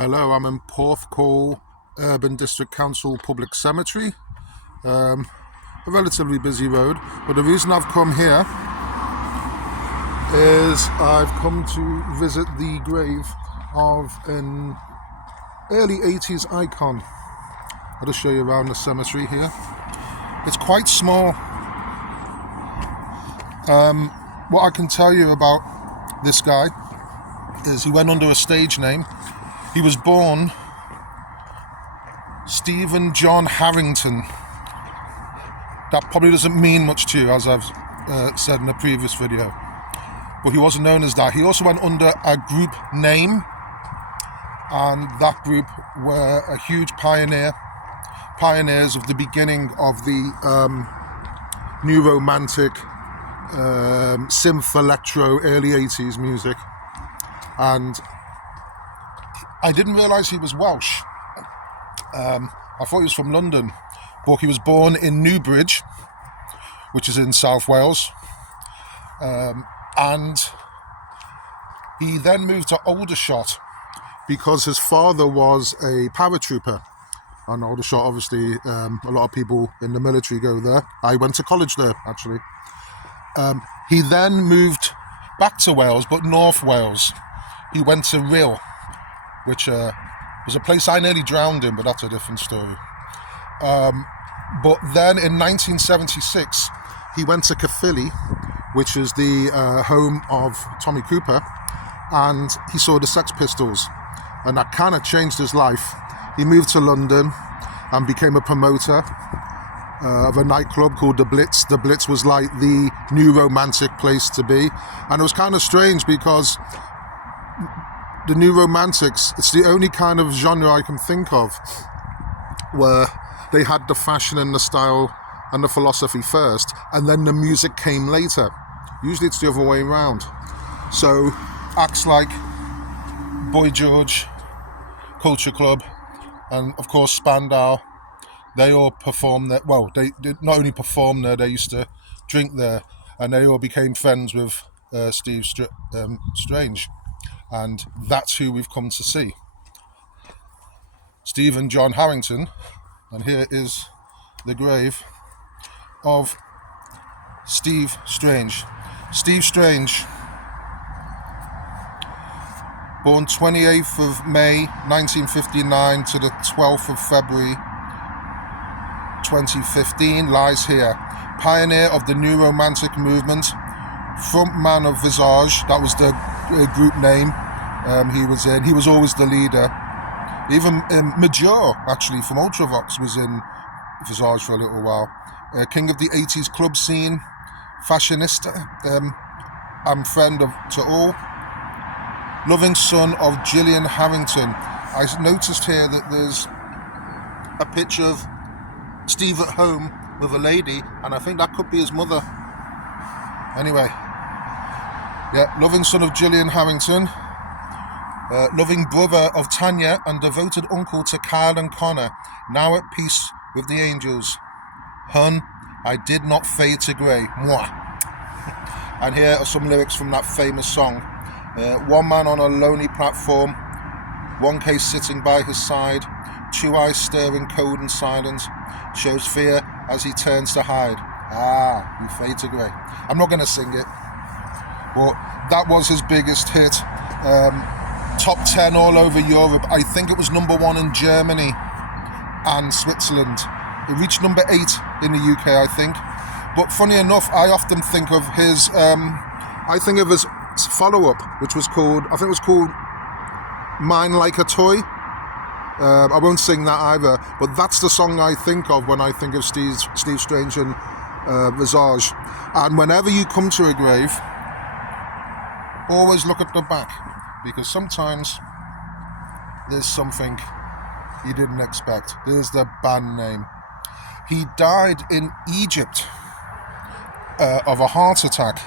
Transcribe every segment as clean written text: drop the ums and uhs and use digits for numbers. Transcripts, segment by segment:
Hello, I'm in Porthcawl Urban District Council Public Cemetery. A relatively busy road, but the reason I've come here is I've come to visit the grave of an early 80s icon. I'll just show you around the cemetery here. It's quite small. What I can tell you about this guy is he went under a stage name. He was born Stephen John Harrington. That probably doesn't mean much to you, as I've said in a previous video, but he wasn't known as that. He also went under a group name, and that group were a huge pioneers of the beginning of the new romantic synth electro early 80s music. And I didn't realise he was Welsh. I thought he was from London, but he was born in Newbridge, which is in South Wales, and he then moved to Aldershot because his father was a paratrooper. And Aldershot, obviously, a lot of people in the military go there. I went to college there, actually. He then moved back to Wales, but North Wales. He went to Rhyl, which was a place I nearly drowned in, but that's a different story. But then in 1976, he went to Caerphilly, which is the home of Tommy Cooper, and he saw the Sex Pistols, and that kind of changed his life. He moved to London and became a promoter of a nightclub called The Blitz. The Blitz was like the new romantic place to be, and it was kind of strange because the new romantics, it's the only kind of genre I can think of where they had the fashion and the style and the philosophy first, and then the music came later. Usually it's the other way around. So acts like Boy George, Culture Club, and of course Spandau, they all performed there. Well, they did not only perform there, they used to drink there, and they all became friends with Steve Strange. And that's who we've come to see. Stephen John Harrington, and here is the grave of Steve Strange. Steve Strange, born 28th of May 1959 to the 12th of February 2015, lies here. Pioneer of the new romantic movement, frontman of Visage, that was the group name he was in. He was always the leader. Even Major, actually, from Ultravox, was in Visage for a little while. King of the 80s club scene, fashionista, and friend to all. Loving son of Gillian Harrington. I noticed here that there's a picture of Steve at home with a lady, and I think that could be his mother. Anyway, yeah, loving son of Gillian Harrington, loving brother of Tanya, and devoted uncle to Kyle and Connor, now at peace with the angels. Hun, I did not fade to grey. Mwah. And here are some lyrics from that famous song. One man on a lonely platform, one case sitting by his side, two eyes staring cold and silent, shows fear as he turns to hide. Ah, you fade to grey. I'm not going to sing it, but that was his biggest hit. Top 10 all over Europe. I think it was number 1 in Germany and Switzerland. It reached number 8 in the UK, I think. But funny enough, I often think of his follow-up, which was called, I think it was called Mine Like a Toy. I won't sing that either, but that's the song I think of when I think of Steve Strange and Visage. And whenever you come to a grave, always look at the back, because sometimes there's something you didn't expect. There's the band name. He died in Egypt of a heart attack,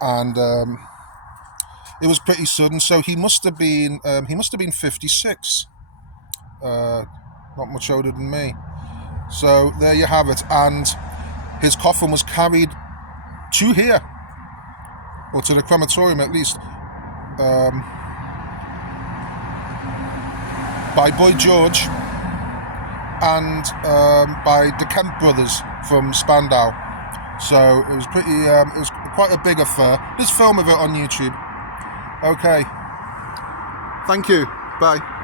and it was pretty sudden. So he must have been 56, not much older than me. So there you have it. And his coffin was carried to here, or to the crematorium at least, by Boy George and by the Kemp brothers from Spandau. So it was pretty. It was quite a big affair. There's film of it on YouTube. Okay. Thank you. Bye.